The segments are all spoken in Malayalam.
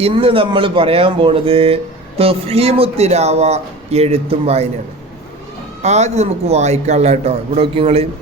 ഇന്ന് നമ്മൾ പറയാൻ പോണത് തഫീമുത്തിലാവ എഴുത്തും വായനയാണ്. ആദ്യം നമുക്ക് വായിക്കാനുള്ള കേട്ടോ. ഇവിടെ നോക്കി നിങ്ങൾ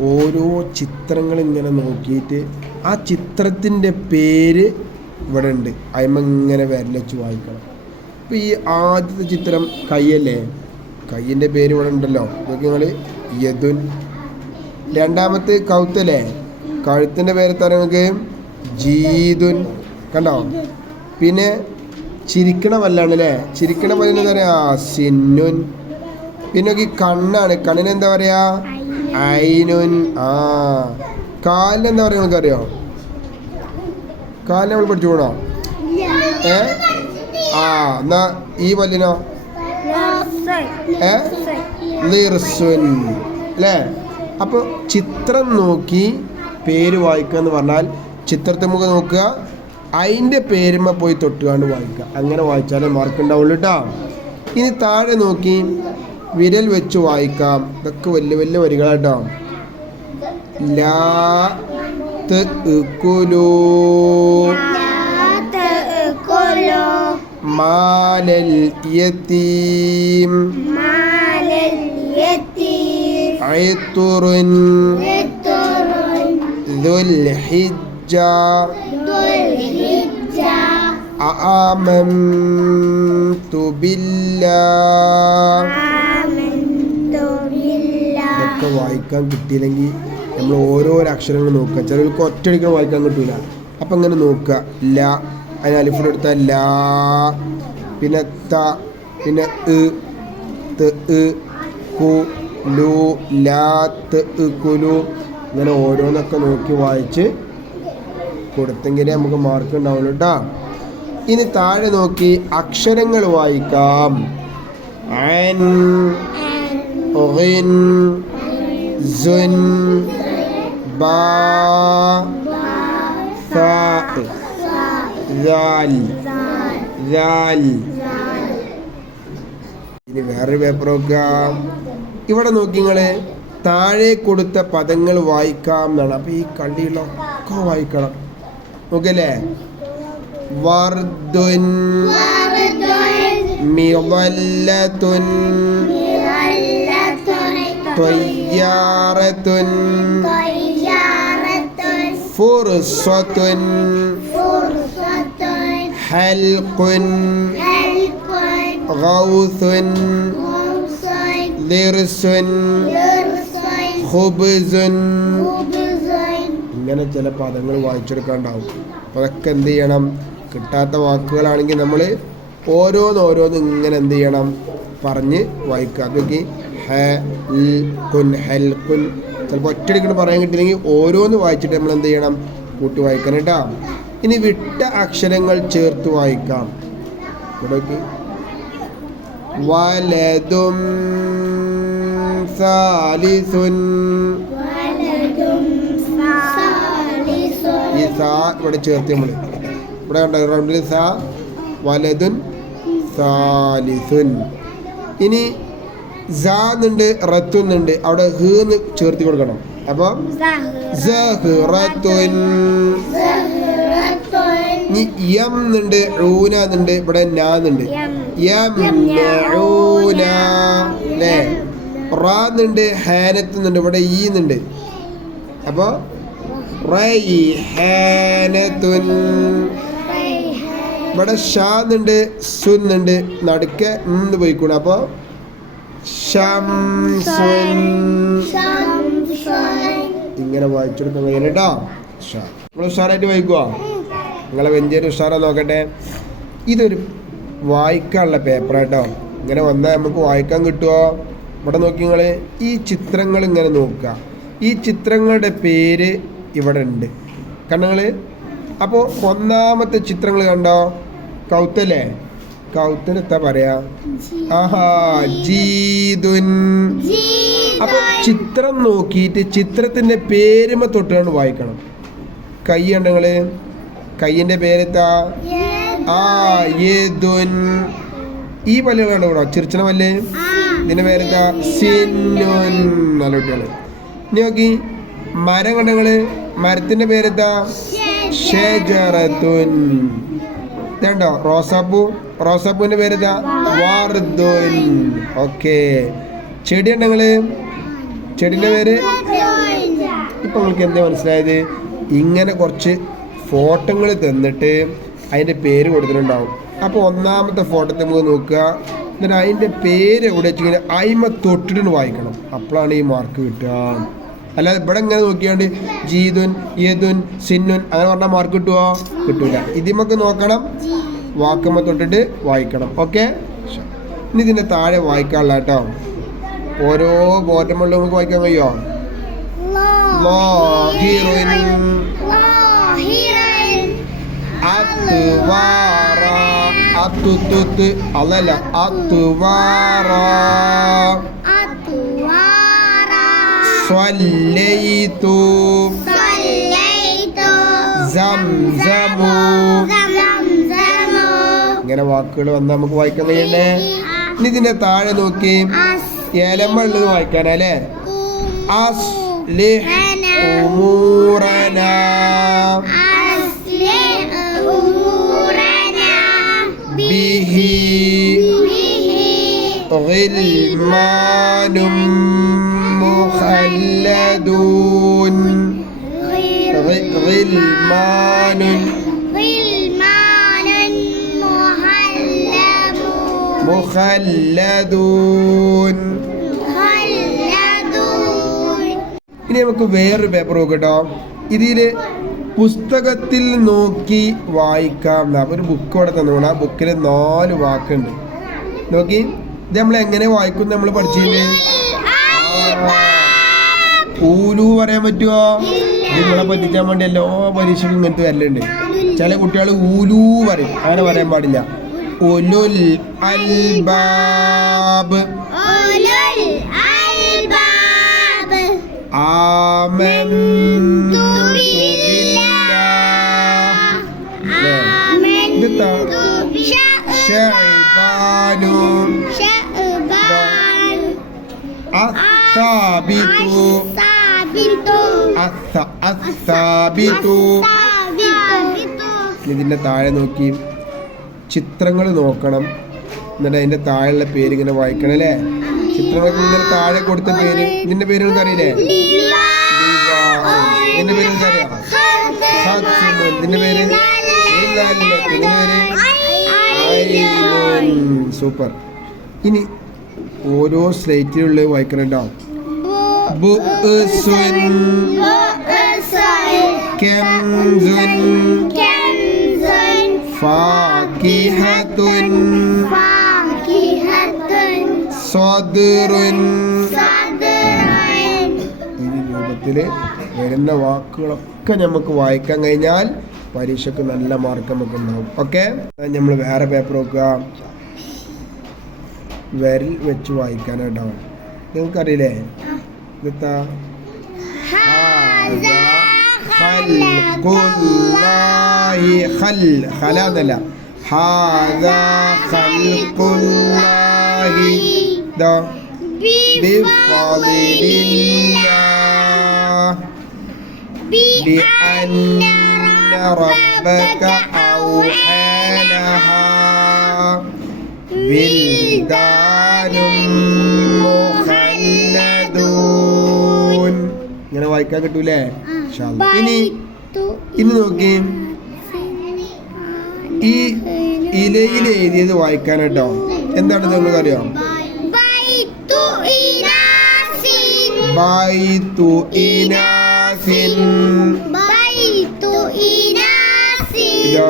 ഓരോ ചിത്രങ്ങൾ ഇങ്ങനെ നോക്കിയിട്ട് ആ ചിത്രത്തിന്റെ പേര് ഇവിടെ ഉണ്ട്. അതിമ വരലച്ച് വായിക്കണം. അപ്പോൾ ഈ ആദ്യത്തെ ചിത്രം കയ്യല്ലേ? കയ്യിന്റെ പേര് ഇവിടെ ഉണ്ടല്ലോ. നോക്കി നിങ്ങൾ യദുൻ. രണ്ടാമത്തെ കൗത്തല്ലേ കഴുത്തിന്റെ പേര് തരാം നിങ്ങൾക്ക്? ജീതുൻ കണ്ടോ? പിന്നെ ചിരിക്കണ പല്ലാണ് അല്ലേ ചിരിക്കണ പറയാ സിന്നുൻ. പിന്നെ ഈ കണ്ണാണ്. കണ്ണിന് എന്താ പറയാ? ഐനുൻ. ആ. കാലിന് എന്താ പറയാ നിങ്ങൾക്ക് അറിയോ കാലിന് നമ്മൾ പോണോ? ഏ? ആ എന്നാ ഈ പല്ലിനോ? ഏ? ലിർസുൻ. അല്ലേ? അപ്പോൾ ചിത്രം നോക്കി പേര് വായിക്കുക എന്ന് പറഞ്ഞാൽ ചിത്രത്തെ മുഖം നോക്കുക അതിന്റെ പേരുമ പോയി തൊട്ടുകാണ്ട് വായിക്കുക അങ്ങനെ വായിച്ചാലേ മാർക്ക് ഉണ്ടാവുള്ളൂ കേട്ടോ ഇനി താഴെ നോക്കി വിരൽ വെച്ച് വായിക്കാം. ഇതൊക്കെ വലിയ വലിയ വരികളാട്ടോ ലാ തകുലു മാലൽ യതീം മാലൽ യതീം ദുൽ آمنت بالله ഇതൊക്കെ വായിക്കാൻ കിട്ടിയില്ലെങ്കിൽ നമ്മൾ ഓരോരോ അക്ഷരങ്ങൾ നോക്കുക ചിലർക്ക് ഒറ്റയടിക്കാൻ വായിക്കാൻ കിട്ടൂല അപ്പം ഇങ്ങനെ നോക്കുക ല അതിന് അലിഫിൽ എടുത്താൽ ലാ പിന്നെ ത പിന്നെ ഇ ത് ഇ കു ലു ലാ ത് ഇ കുലു ഇങ്ങനെ ഓരോന്നൊക്കെ നോക്കി വായിച്ച് കൊടുത്തെങ്കിലേ നമുക്ക് മാർക്ക് ഉണ്ടാവുള്ളൂ കേട്ടോ ഇനി താഴെ നോക്കി അക്ഷരങ്ങൾ വായിക്കാം അൻ غن زن با ثاء ذال ذال ഇനി വേറൊരു പേപ്പർ നോക്കാം ഇവിടെ നോക്കി നിങ്ങള് താഴെ കൊടുത്ത പദങ്ങൾ വായിക്കാം എന്നാണ് അപ്പൊ ഈ കള്ളികളൊക്കെ വായിക്കണം നോക്കല്ലേ വർദ്ദുൻ മിവല്ലത്തുൻ ത്വയ്യാറത്തുൻ ഫുർസത്തുൻ ഹൽഖുൻ ഗൗസുൻ ലിർസുൻ ഖുബ്സുൻ ഇങ്ങനെ ചില പദങ്ങൾ വായിച്ചെടുക്കാണ്ടാവും. അതൊക്കെ എന്ത് ചെയ്യണം? കിട്ടാത്ത വാക്കുകളാണെങ്കിൽ നമ്മൾ ഓരോന്നോരോന്ന് ഇങ്ങനെ എന്ത് ചെയ്യണം പറഞ്ഞ് വായിക്കുക. അതൊക്കെ ഹ കുൻ ഹെൽ കുൻ. ചിലപ്പോൾ ഒറ്റടിക്കണം പറയാൻ കിട്ടില്ലെങ്കിൽ ഓരോന്ന് വായിച്ചിട്ട് നമ്മൾ എന്ത് ചെയ്യണം? കൂട്ടി വായിക്കണം കേട്ടോ. ഇനി വിട്ട അക്ഷരങ്ങൾ ചേർത്ത് വായിക്കാം. ഇവിടെ വലതും സാലിസുൻ. ഈ സാ ഇവിടെ ചേർത്ത് നമ്മൾ ഇവിടെ കണ്ട റൗണ്ടിൽ സാ വലതുൻ സാലിസുൻ. ഇനി ണ്ട് എന്നുണ്ട് റത്തു എന്നുണ്ട്. അവിടെ ഹ് ചേർത്തി കൊടുക്കണം. അപ്പോൾ ഇനി യം എന്നുണ്ട് ഊന എന്നുണ്ട് ഇവിടെ നാ എന്നുണ്ട്. യം ഊന അല്ലേ? റാ എന്നുണ്ട് ഹാനത്ത് എന്നുണ്ട് ഇവിടെ ഈ എന്നുണ്ട്. അപ്പോൾ റൈഹാനത്തുൻ ഇവിടെ ഷാ എന്നുണ്ട് സുന്നുണ്ട് നടുക്ക് ഇന്ന് പോയിക്കൂടെ. അപ്പോൾ ഇങ്ങനെ വായിച്ചെടുക്കാൻ കഴിയണം കേട്ടോ. ഷാ നമ്മൾ ഉഷാറായിട്ട് വായിക്കുവോ? നിങ്ങളെ വെഞ്ചേരി ഉഷാറാ നോക്കട്ടെ. ഇതൊരു വായിക്കാനുള്ള പേപ്പർ കേട്ടോ. ഇങ്ങനെ വന്നാൽ നമുക്ക് വായിക്കാൻ കിട്ടുമോ ഇവിടെ നോക്കി നിങ്ങൾ ഈ ചിത്രങ്ങൾ ഇങ്ങനെ നോക്കുക. ഈ ചിത്രങ്ങളുടെ പേര് ഇവിടെ ഉണ്ട്. കണ്ണങ്ങൾ അപ്പോൾ ഒന്നാമത്തെ ചിത്രങ്ങൾ കണ്ടോ? കൗത്തല്ലേ കൗത്തൽ എത്താ പറയാ? ആഹാ ജീതുൻ. അപ്പൊ ചിത്രം നോക്കിയിട്ട് ചിത്രത്തിന്റെ പേരുമ തൊട്ടാണ് വായിക്കണം. കൈ ഉണ്ടെങ്കിൽ കൈയിന്റെ പേരെത്താ ആ യേതുൻ. ഈ പല്ല് കണ്ടോ ചിരിച്ചണമല്ലേ ചിരിച്ചണ പല്ല് ഇതിന്റെ പേരെന്താ? സിന്നുൻ. നല്ല കുട്ടികൾ. ഇനി നോക്കി. മരം കണ്ടങ്ങൾ മരത്തിന്റെ പേരെന്താ? ഷജറത്തുൻ. ഇതുണ്ടോ? റോസാപ്പൂ. റോസാപ്പൂവിന്റെ പേര് വാർദുൻ ഓക്കെ. ചെടി ഉണ്ട് നിങ്ങൾ? ചെടിന്റെ പേര്? ഇപ്പൊ നിങ്ങൾക്ക് എന്താ മനസ്സിലായത്? ഇങ്ങനെ കുറച്ച് ഫോട്ടോകൾ തന്നിട്ട് അതിന്റെ പേര് കൊടുത്തിട്ടുണ്ടാവും. അപ്പോൾ ഒന്നാമത്തെ ഫോട്ടോ നമുക്ക് നോക്കുക. എന്നിട്ട് അതിന്റെ പേര് എവിടെ വെച്ചിങ്ങനെ അയിമ തൊട്ടിട്ട് വായിക്കണം. അപ്പോഴാണ് ഈ മാർക്ക് കിട്ടുക. അല്ലാതെ ഇവിടെ ഇങ്ങനെ നോക്കിയാണ്ട് ജീതുൻ യദുൻ സിന്നുൻ അങ്ങനെ പറഞ്ഞാൽ മാർക്ക് കിട്ടുമോ കിട്ടൂല. ഇതിമൊക്കെ നോക്കണം. വാക്കുമ്മ തൊട്ടിട്ട് വായിക്കണം. ഓക്കെ ഇനി ഇതിന്റെ താഴെ വായിക്കാനുള്ള കേട്ടോ. ഓരോ ബോറ്റമുള്ള നമുക്ക് വായിക്കാൻ കഴിയോ? ലാഹിറുൻ അത്വാറ അതല്ല അത്വാറ സ്വല്ലൈതു സംസമു ഇങ്ങനെ വാക്കുകൾ വന്ന് നമുക്ക് വായിക്കാൻ കഴിയണ്ടേ ഇനി ഇതിന്റെ താഴെ നോക്കി ഏലമ്മ ഉള്ളത് വായിക്കാനല്ലേ അസ്ലിഹ് ഉമൂറന ബിഹി غلمان مخلدون غ- غلمان مخلدون ഇനി നമുക്ക് വേറൊരു പേപ്പർ നോക്കട്ടോ ഇതിൽ പുസ്തകത്തിൽ നോക്കി വായിക്കാം എന്നാ. അപ്പൊ ഒരു ബുക്ക് ഇവിടെ തന്നോണം ആ ബുക്കിൽ നാല് വാക്കുണ്ട് നോക്കി ഇത് നമ്മൾ എങ്ങനെ വായിക്കും നമ്മൾ പഠിച്ചില്ലേ ഊലു പറയാൻ പറ്റുമോ നിങ്ങളെ പറ്റിച്ചാൻ വേണ്ടി എല്ലാ പരീക്ഷയും ഇങ്ങനത്തെ വരലുണ്ട്. ചില കുട്ടികൾ ഊലു പറയും. അങ്ങനെ പറയാൻ പാടില്ല. ഒലുൽ അൽബാബ്. ഇത് അസ്സാബിതു. الثابت الثابت ഇതിന്റെ താഴെ നോക്കി. ചിത്രങ്ങൾ നോക്കണം. എന്നിട്ട് അതിന്റെ താഴെയുള്ള പേര് ഇങ്ങനെ വായിക്കണം അല്ലേ? ചിത്രങ്ങൾക്ക് ഇങ്ങനെ താഴെ കൊടുത്ത പേര്. ഇതിന്റെ പേര് നിങ്ങൾക്ക് അറിയില്ലേ ഇതിന്റെ പേര് നിങ്ങൾക്ക് അറിയാം ഹാസിമുൻ. പേര്. ഇതിന്റെ പേര്. സൂപ്പർ. ഇനി ഓരോ സ്ലേറ്റിലുള്ള വായിക്കണം കേട്ടോ. ബുഅ്സുൻ, കെൻസുൻ, ഫാക്കിഹത്തുൻ, സദ്റുൻ. ഈ രൂപത്തിൽ വരുന്ന വാക്കുകളൊക്കെ നമുക്ക് വായിക്കാൻ കഴിഞ്ഞാൽ പരീക്ഷക്ക് നല്ല മാർക്ക് നമുക്ക് ഉണ്ടാവും ഓക്കെ നമ്മൾ വേറെ പേപ്പർ നോക്കുക. വിരൽ വെച്ച് വായിക്കാനായിട്ടാവും. നിങ്ങൾക്കറിയില്ലേ? قلت هذا خلق الله خل خل هذا لا هذا خلق الله. بفضل الله. بأن ربك أوحى لها بلدان مخلوقة ഇങ്ങനെ വായിക്കാൻ കിട്ടൂലേ. ഇനി ഇനി നോക്കി ഈ ഇലയിൽ എഴുതിയത് വായിക്കാനാട്ടോ. എന്താണ് നിങ്ങൾക്ക് അറിയാം ബൈത്തു ഇനാസിൻ. ഇതാ.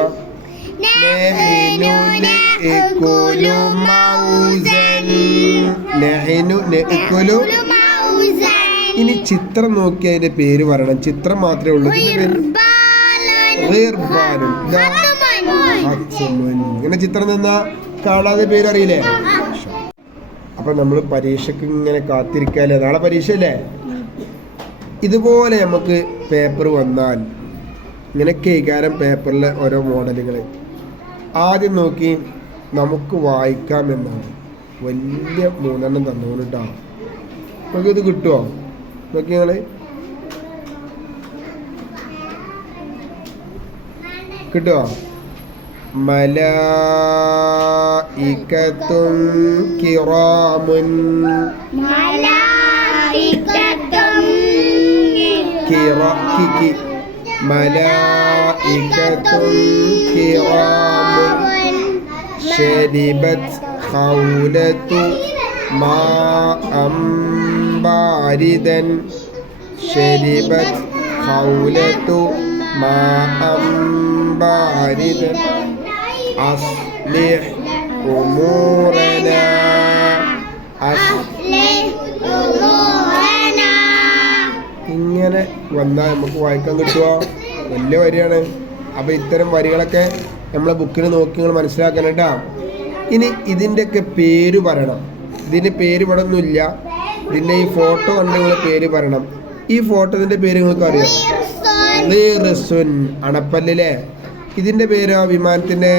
നഹ്നു നഅ്കുലു മൗസൻ. നഹ്നു നഅ്കുലു ഇനി ചിത്രം നോക്കി അതിന്റെ പേര് പറയണം ചിത്രം മാത്രമേ ഉള്ളൂ. ഇങ്ങനെ ചിത്രം നിന്നാ കാണാതെ പേരറിയില്ലേ? അപ്പൊ നമ്മൾ പരീക്ഷക്ക് ഇങ്ങനെ കാത്തിരിക്കാല്ലേ? നാളെ പരീക്ഷ അല്ലേ? ഇതുപോലെ നമുക്ക് പേപ്പർ വന്നാൽ ഇങ്ങനെ കൈകാരം പേപ്പറിലെ ഓരോ മോഡലുകൾ ആദ്യം നോക്കി നമുക്ക് വായിക്കാം എന്നാണ്. വലിയ മൂന്നെണ്ണം തന്നുകൊണ്ടിട്ടാ നമുക്ക് ഇത് കിട്ടുമോ നോക്കി നിങ്ങൾ കിട്ടുമോ മലായിക്കത്തും കിറാമുൻ കിറാക്കിക്ക് മലായിക്കത്തും കിറാമുൻ ശരിബത് ഖൗലതു മാ അം باردا شربت خولة ماء باردا أصلح أمورنا أصلح ഇങ്ങനെ വന്നാൽ നമുക്ക് വായിക്കാൻ കിട്ടുമോ വലിയ വരിയാണ് അപ്പോൾ ഇത്തരം വരികളൊക്കെ നമ്മളെ ബുക്കിൽ നോക്കി നിങ്ങൾ മനസ്സിലാക്കണം കേട്ടോ ഇനി ഇതിൻ്റെയൊക്കെ പേര് പറയണം ഇതിൻ്റെ പേര് ഇവിടെ ഒന്നുമില്ല ഇതിൻ്റെ ഈ ഫോട്ടോ കണ്ട് നിങ്ങൾ പേര് പറയണം ഈ ഫോട്ടോതിൻ്റെ പേര് നിങ്ങൾക്ക് അറിയാം റിസുൻ അണപ്പല്ലിലെ ഇതിൻ്റെ പേരോ വിമാനത്തിൻ്റെ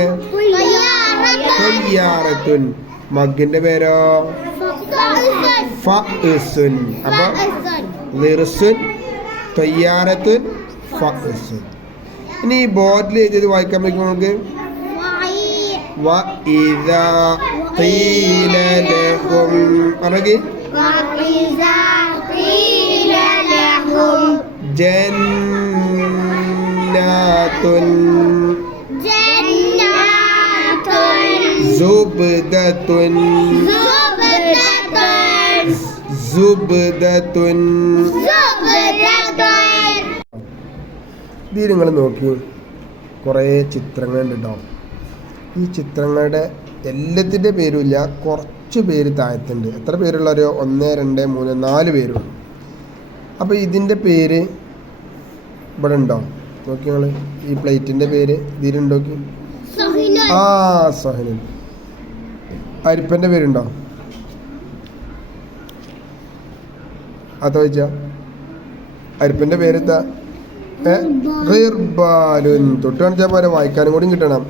തയ്യാറത്തുൻ മഗിൻ്റെ പേരോ ഫുൻ അപ്പോൾ ലിർസുൻ തയ്യാറത്തുൻ ഫുൻ ഇനി ഈ ബോർഡിൽ എഴുതിയത് വായിക്കാൻ പറ്റും നമുക്ക് وإذا قيل لهم أرجي جنات زبدة زبدة ഇതിൽ നിങ്ങൾ നോക്കി കുറേ ചിത്രങ്ങളുണ്ട് കേട്ടോ ഈ ചിത്രങ്ങളുടെ എല്ലാത്തിൻ്റെ പേരുമില്ല കുറച്ച് പേര് താഴത്തുണ്ട്. എത്ര പേരുള്ളവരോ? ഒന്ന് രണ്ട് മൂന്ന് നാല് പേരുള്ളൂ. അപ്പോൾ ഇതിന്റെ പേര് ഇവിടെ ഉണ്ടോ? നോക്കി നിങ്ങൾ ഈ പ്ലേറ്റിന്റെ പേര് ഇതിലുണ്ടോ ആ സഹനൻ. അരിപ്പന്റെ പേരുണ്ടോ? അത് വെച്ച അരിപ്പന്റെ പേര് എന്താ? ഗിർബാലുൻ തൊട്ട് കാണിച്ചാൽ പോലെ വായിക്കാനും കൂടി കിട്ടണം.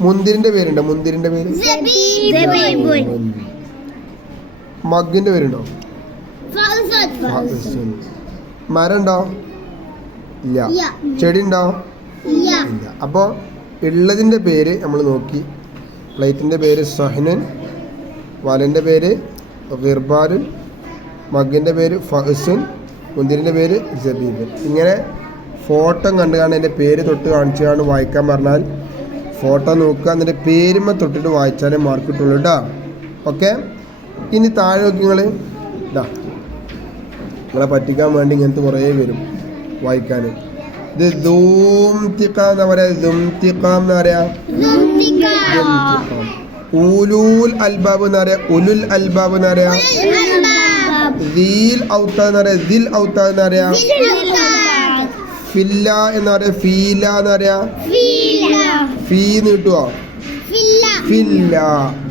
മുന്തിരിന്റെ പേരുണ്ട്? മുന്തിരിന്റെ പേര്? മഗിന്റെ പേരുണ്ടോ? മരം ഉണ്ടോ ഇല്ല. ചെടി ഉണ്ടോ ഇല്ല. അപ്പോ ഉള്ളതിന്റെ പേര് നമ്മൾ നോക്കി. പ്ലേറ്റിന്റെ പേര് സഹനൻ വലന്റെ പേര് ഗിർബാലുൻ മഗ്ഗിന്റെ പേര് ഫഹസുൻ മുന്തിരിന്റെ പേര് ജബീബൻ ഇങ്ങനെ ഫോട്ടോ കണ്ടു കാണാൻ എന്റെ പേര് തൊട്ട് കാണിച്ചാണ് വായിക്കാൻ പറഞ്ഞാൽ ഫോട്ടോ നോക്കുക എന്നിട്ട് പേരുമ്മ തൊട്ടിട്ട് വായിച്ചാലേ മാർക്ക് കിട്ടുള്ളൂ കേട്ടോ ഓക്കെ ഇനി താഴെ നിങ്ങൾ ഇതാ നിങ്ങളെ പറ്റിക്കാൻ വേണ്ടി ഇങ്ങനത്തെ കുറേ വരും വായിക്കാൻ. ഇത് ദൂം തിക്ക എന്താ പറയാ? ദും തിക്കാം എന്ന് പറയാ? ഉലൂൽ അൽബാബ് എന്ന് പറയാ? ഉലുൽ അൽബാബ് എന്ന് പറയാ? ദീൽ ഔത്ത എന്ന് പറയാ? ദിൽ ഔത്ത എന്ന് പറയാ? ഫില്ല എന്ന് പറയാ? ഫീല എന്ന് പറയാ? ഫീന്ന് കിട്ടുവോ? ഫില്ല.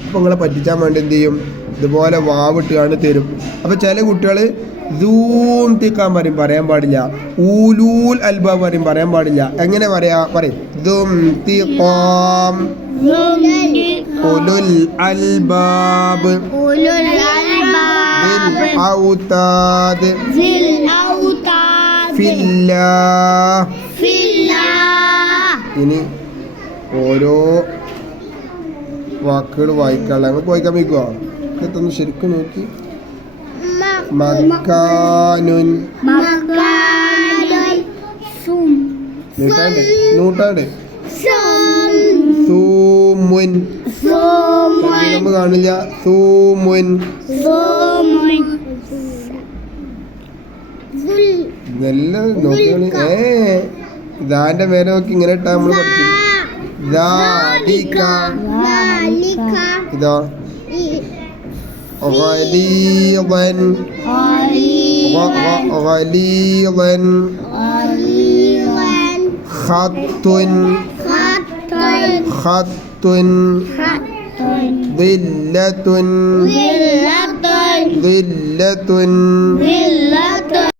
അപ്പൊ നിങ്ങളെ പറ്റിച്ചാൻ വേണ്ടി എന്ത് ചെയ്യും? ഇതുപോലെ വാവിട്ടുകാണ് തരും. അപ്പൊ ചില കുട്ടികൾ ദൂം തിക്കാൻ പറയും പറയാൻ പാടില്ല. ഊലൂൽ അൽബ പറയും പറയാൻ പാടില്ല. എങ്ങനെ പറയാ? പറയും. ദും തിക്കാം. ഉലുൽ അൽബാബ്. ഔതാദ്. ഫില്ലാ. ഇനി ഓരോ വാക്കുകൾ വായിക്കാനുള്ള. പോയി വായിക്കാൻ ഇതൊന്ന് ശരിക്കും നോക്കി. മക്കാനുൻ. നൂറ്റാണ്ട്. നൂറ്റാണ്ട്. സൂമുൻ. നമ്മൾ കാണില്ല. സൂമുൻ. നല്ല നോക്കിയാണ് ഏ ഇതാന്റെ പേരെ നോക്കി ഇങ്ങനെ ഇട്ടാ നമ്മൾ പഠിച്ചു ഇതാ. غليظا. غليظا. خط. خط. ظلة. ظلة.